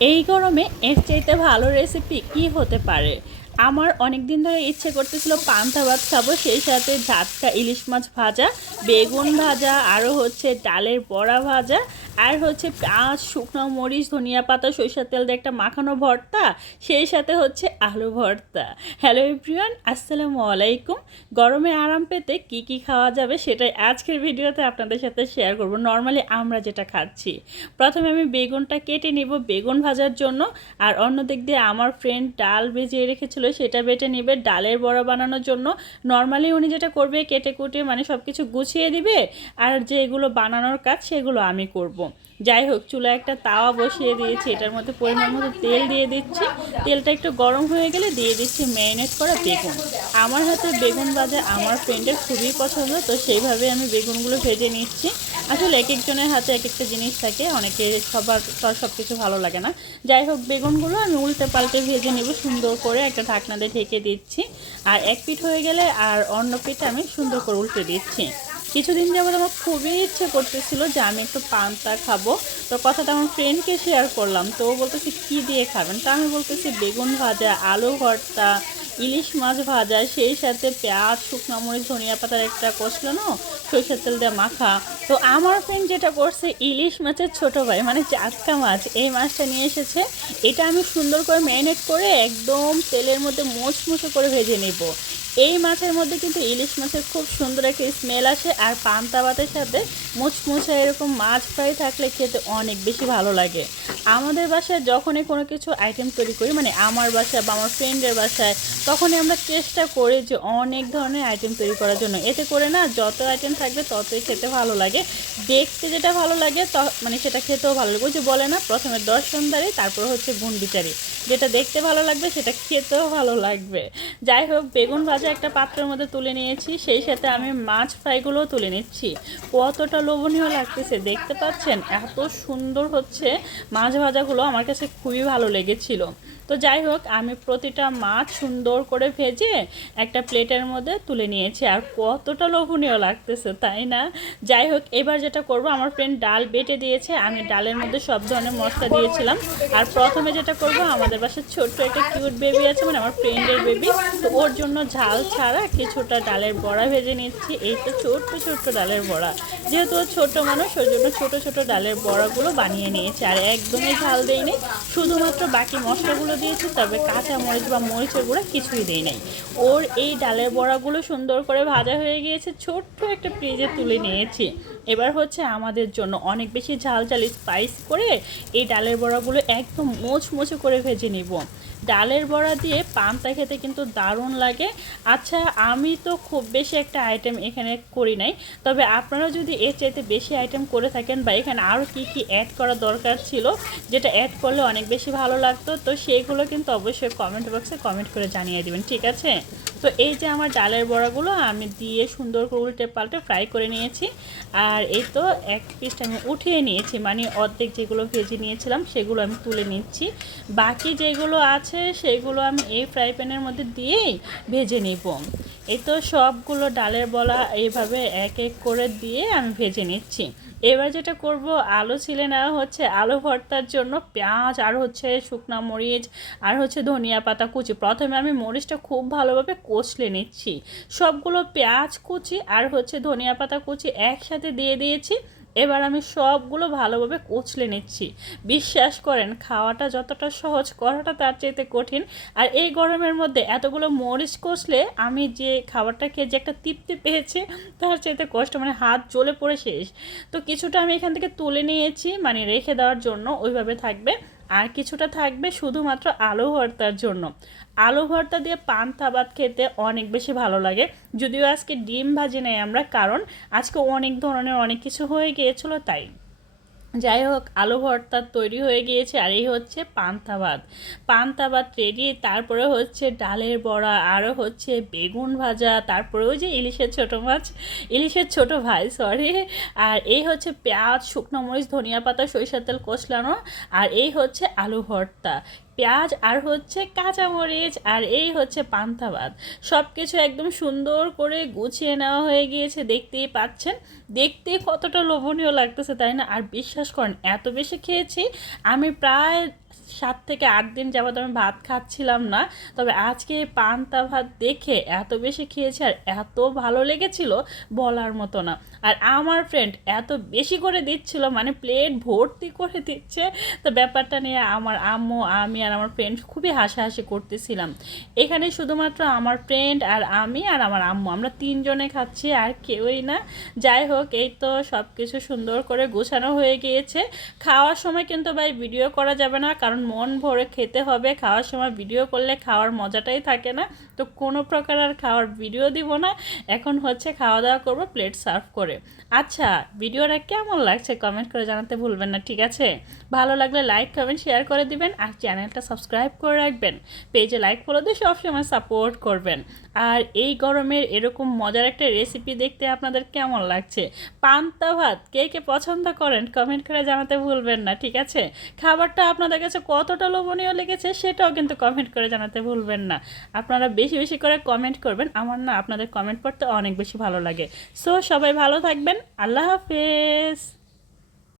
এই গরমে এর চাইতে ভালো রেসিপি কি হতে পারে? আমার অনেক দিন ধরে ইচ্ছে করতেছিল পান্তা ভাত খাব, সেই সাথে ঝাটকা ইলিশ মাছ ভাজা, বেগুন ভাজা আরও হচ্ছে ডালের বড়া ভাজা আর হচ্ছে পেঁয়াজ, শুকনো মরিচ, ধনিয়া পাতা, সরিষার তেল দিয়ে একটা মাখানো ভর্তা, সেই সাথে হচ্ছে আলু ভর্তা। হ্যালো এভরিওয়ান আসসালামু আলাইকুম। গরমে আরাম পেতে কি কি খাওয়া যাবে সেটাই আজকের ভিডিওতে আপনাদের সাথে শেয়ার করব। নর্মালি আমরা যেটা খাচ্ছি, প্রথমে আমি বেগুনটা কেটে নিব বেগুন ভাজার জন্য। আর অন্য দিক দিয়ে আমার ফ্রেন্ড ডাল ভেজিয়ে রেখেছিল, সেটা বেটে নেবে ডালের বড়া বানানোর জন্য। নর্মালি উনি যেটা করবে, কেটে কুটে মানে সব কিছু গুছিয়ে দিবে। আর যেগুলো বানানোর কাজ, সেগুলো আমি করব। যাই হোক চুলা একটা তাওয়া বসিয়ে দিয়েছি। এটার মধ্যে পরিমাণ মতো তেল দিয়ে দিচ্ছি। তেলটা একটু গরম হয়ে গেলে দিয়ে দিচ্ছি ম্যারিনেট করা বেগুন। আমার হাতে বেগুন ভাজা আমার ফ্রেন্ডের খুবই পছন্দ, তো সেইভাবে আমি বেগুনগুলো ভেজে নিচ্ছি। আসলে এক একজনের হাতে এক একটা জিনিস থাকে, অনেকে সবার তো সব কিছু ভালো লাগে না। যাই হোক, বেগুনগুলো আমি উল্টে পাল্টে ভেজে নেব, সুন্দর করে একটা ঢাকনা দিয়ে ঢেকে দিচ্ছি। আর এক পিঠ হয়ে গেলে আর অন্য পিঠ আমি সুন্দর করে উল্টে দিচ্ছি। কিছুদিন যাবত আমার খুবই ইচ্ছে করতেছিল যে আমি একটু পান্তা খাব। তো কথাটা আমার ফ্রেন্ডকে শেয়ার করলাম। তো ও বলতেছে, কী দিয়ে খাবেন? তা আমি বলতেছি, বেগুন ভাজা, আলু ভর্তা, ইলিশ মাছ ভাজা, সেই সাথে পেঁয়াজ, শুকনো মরিচ, ধনিয়া পাতার একটা কষলানো, সরষের তেল দিয়ে মাখা। তো আমার ফ্রেন্ড যেটা করছে, ইলিশ মাছের ছোট ভাই মানে চাটকা মাছ, এই মাছটা নিয়ে এসেছে। এটা আমি সুন্দর করে ম্যারিনেট করে একদম তেলের মধ্যে মোচমুচো করে ভেজে নেব। এই মাছের মধ্যে কিন্তু ইলিশ মাছের খুব সুন্দর একটা স্মেল আসে আর পান্তা ভাতের সাথে মুচমুচা এরকম মাছ ফ্রাই থাকলে খেতে অনেক বেশি ভালো লাগে। আমাদের বাসায় যখনই কোনো কিছু আইটেম তৈরি করি মানে আমার বাসায় বা আমার ফ্রেন্ডের বাসায়, তখনই আমরা চেষ্টা করি যে অনেক ধরনের আইটেম তৈরি করার জন্য। এতে করে না যত আইটেম থাকবে ততই খেতে ভালো লাগে। দেখতে যেটা ভালো লাগে মানে সেটা খেতেও ভালো লাগে। ওই যে বলে না, প্রথমে দর্শনদারি তারপর হচ্ছে গুণ বিচারি যেটা দেখতে ভালো লাগবে, সেটা খেতেও ভালো লাগবে। যাই হোক, বেগুন ভাজা একটা পাত্রের মধ্যে তুলে নিয়েছি, সেই সাথে আমি মাছ ফ্রাইগুলোও তুলে নিচ্ছি। কতটা লোভনীয় লাগতেছে, দেখতে পাচ্ছেন? এত সুন্দর হচ্ছে মাছ ভাজাগুলো, আমার কাছে খুবই ভালো লেগেছিল। তো যাই হোক, আমি প্রতিটা মাছ সুন্দর করে ভেজে একটা প্লেটের মধ্যে তুলে নিয়েছি। আর কতটা লোভনীয় লাগতেছে, তাই না? যাই হোক, এবার যেটা করব, আমার ফ্রেন্ড ডাল বেটে দিয়েছে। আমি ডালের মধ্যে সব ধরনের মশলা দিয়েছিলাম। আর প্রথমে যেটা করব, আমাদের বাসায় ছোট্ট একটা কিউট বেবি আছে মানে আমার ফ্রেন্ডের বেবি তো ওর জন্য ঝাল ছাড়া কিছুটা ডালের বড়া ভেজে নিচ্ছি। এই তো ছোট্ট ছোট্ট ডালের বড়া। যেহেতু ও ছোটো মানুষ, ওর জন্য ছোট ছোট ডালের বড়াগুলো বানিয়ে নিয়েছে। আর একদমই ঝাল দেয়নি শুধুমাত্র বাকি মশলাগুলো দিয়েছি, তবে কাঁচা মরিচ বা মরিচের গুঁড়া কিছুই দিই নাই। ওর এই ডালের বড়াগুলো সুন্দর করে ভাজা হয়ে গিয়েছে, ছোট্ট একটা ফ্রিজে তুলে নিয়েছি। এবার হচ্ছে আমাদের জন্য অনেক বেশি ঝাল ঝাল স্পাইস করে এই ডালের বড়াগুলো একদম মোচমোচে করে ভেজে নিব। ডালের বড়া দিয়ে পান্তা খেতে কিন্তু দারুণ লাগে। আচ্ছা আমি তো খুব বেশি একটা আইটেম এখানে করি নাই, তবে আপনারা যদি এর চাইতে বেশি আইটেম করে থাকেন বা এখানে আরও কি কি অ্যাড করা দরকার ছিল, যেটা অ্যাড করলে অনেক বেশি ভালো লাগতো, তো সেইগুলো কিন্তু অবশ্যই কমেন্ট বক্সে কমেন্ট করে জানিয়ে দেবেন, ঠিক আছে? তো এই যে আমার ডালের বড়াগুলো আমি দিয়ে সুন্দর করে উল্টে পাল্টে ফ্রাই করে নিয়েছি। আর এই তো এক পিসটা আমি উঠিয়ে নিয়েছি মানে অর্ধেক যেগুলো ভেজে নিয়েছিলাম সেগুলো আমি তুলে নিচ্ছি। বাকি যেগুলো আছে সেগুলো আমি এই ফ্রাই প্যানের মধ্যে দিয়েই ভেজে নেব। এই তো সবগুলো ডালের বলা এইভাবে এক এক করে দিয়ে আমি ভেজে নিচ্ছি। এবার যেটা করব, আলু ছিলে নেওয়া হচ্ছে আলু ভর্তার জন্য পেঁয়াজ, আর হচ্ছে শুকনা মরিচ, আর হচ্ছে ধনিয়া পাতা কুচি। প্রথমে আমি মরিচটা খুব ভালোভাবে কষলে নিচ্ছি। সবগুলো পেঁয়াজ কুচি আর হচ্ছে ধনিয়া পাতা কুচি একসাথে দিয়ে দিয়েছি। এবার আমি সবগুলো ভালোভাবে কুচলে নিচ্ছি। বিশ্বাস করেন, খাওয়াটা যতটা সহজ, করাটা তার চাইতে কঠিন। আর এই গরমের মধ্যে এতগুলো মরিচ কষলে আমি যে খাবারটা খেয়ে যে একটা তৃপ্তি পেয়েছে, তার চাইতে কষ্ট মানে হাত জ্বলে পড়ে শেষ। তো কিছুটা আমি এখান থেকে তুলে নিয়েছি মানে রেখে দেওয়ার জন্য ওইভাবে থাকবে। আর কিছুটা থাকবে শুধুমাত্র আলু ভর্তার জন্য। আলু ভর্তা দিয়ে পান্তা ভাত খেতে অনেক বেশি ভালো লাগে। যদিও আজকে ডিম ভাজি নেই আমরা, কারণ আজকে অনেক ধরনের অনেক কিছু হয়ে গিয়েছিল, তাই। যাই হোক, আলু ভর্তা তৈরি হয়ে গিয়েছে আর এই হচ্ছে পান্তা ভাত পান্তা ভাত রেডি তারপরে হচ্ছে ডালের বড়া আরও হচ্ছে বেগুন ভাজা, তারপরে ওই যে ইলিশের ছোটো মাছ, ইলিশের ছোট ভাই সরি আর এই হচ্ছে পেঁয়াজ, শুকনো মরিচ, ধনিয়া পাতা, সরিষার তেল কষলানো, আর এই হচ্ছে আলু ভর্তা। পেঁয়াজ আর হচ্ছে কাঁচামরিচ আর এই হচ্ছে পান্তা ভাত। সব কিছু একদম সুন্দর করে গুছিয়ে নেওয়া হয়ে গিয়েছে, দেখতেই পাচ্ছেন। দেখতে কতটা লোভনীয় লাগতেছে, তাই না? আর বিশ্বাস করেন, এত বেশি খেয়েছি, আমি প্রায় সাত থেকে আট দিন যাবত আমি ভাত খাচ্ছিলাম না। তবে আজকে এই পান্তা ভাত দেখে এত বেশি খেয়েছি আর এত ভালো লেগেছিল বলার মতো না। আর আমার ফ্রেন্ড এত বেশি করে দিচ্ছিল মানে প্লেট ভর্তি করে দিচ্ছে। তো ব্যাপারটা নিয়ে আমার আম্মু, আমি আর আমার ফ্রেন্ড খুবই হাসাহাসি করতেছিলাম। এখানে শুধুমাত্র আমার ফ্রেন্ড আর আমি আর আমার আম্মু। আমরা তিনজনে খাচ্ছি, আর কেউই না। যাই হোক, এই তো সব কিছু সুন্দর করে গোছানো হয়ে গিয়েছে। খাওয়ার সময় কিন্তু ভাই ভিডিও করা যাবে না, কারণ মন ভরে খেতে হবে, খাওয়ার সময় ভিডিও করলে খাওয়ার মজাটাই থাকে না। তো কোনো প্রকার আর খাওয়ার ভিডিও দিব না। এখন হচ্ছে খাওয়া দাওয়া করব প্লেট সার্ভ করে। আচ্ছা ভিডিওটা কেমন লাগছে কমেন্ট করে জানাতে ভুলবেন না, ঠিক আছে? ভালো লাগলে লাইক কমেন্ট শেয়ার করে দিবেন আর চ্যানেলটা সাবস্ক্রাইব করে রাখবেন। পেজে লাইক ফলো দিয়ে সবসময় সাপোর্ট করবেন। আর এই গরমের এরকম মজার একটা রেসিপি দেখতে আপনাদের কেমন লাগছে? পান্তা ভাত, কে কে পছন্দ করেন কমেন্ট করে জানাতে ভুলবেন না, ঠিক আছে? খাবারটা আপনাদের কাছে কতটা লোভনীয় লেগেছে সেটাও কিন্তু কমেন্ট করে জানাতে ভুলবেন না। আপনারা বেশি বেশি করে কমেন্ট করবেন। আমার না আপনাদের কমেন্ট পড়তে অনেক বেশি ভালো লাগে। সো সবাই ভালো থাকবেন। আল্লাহ হাফেজ।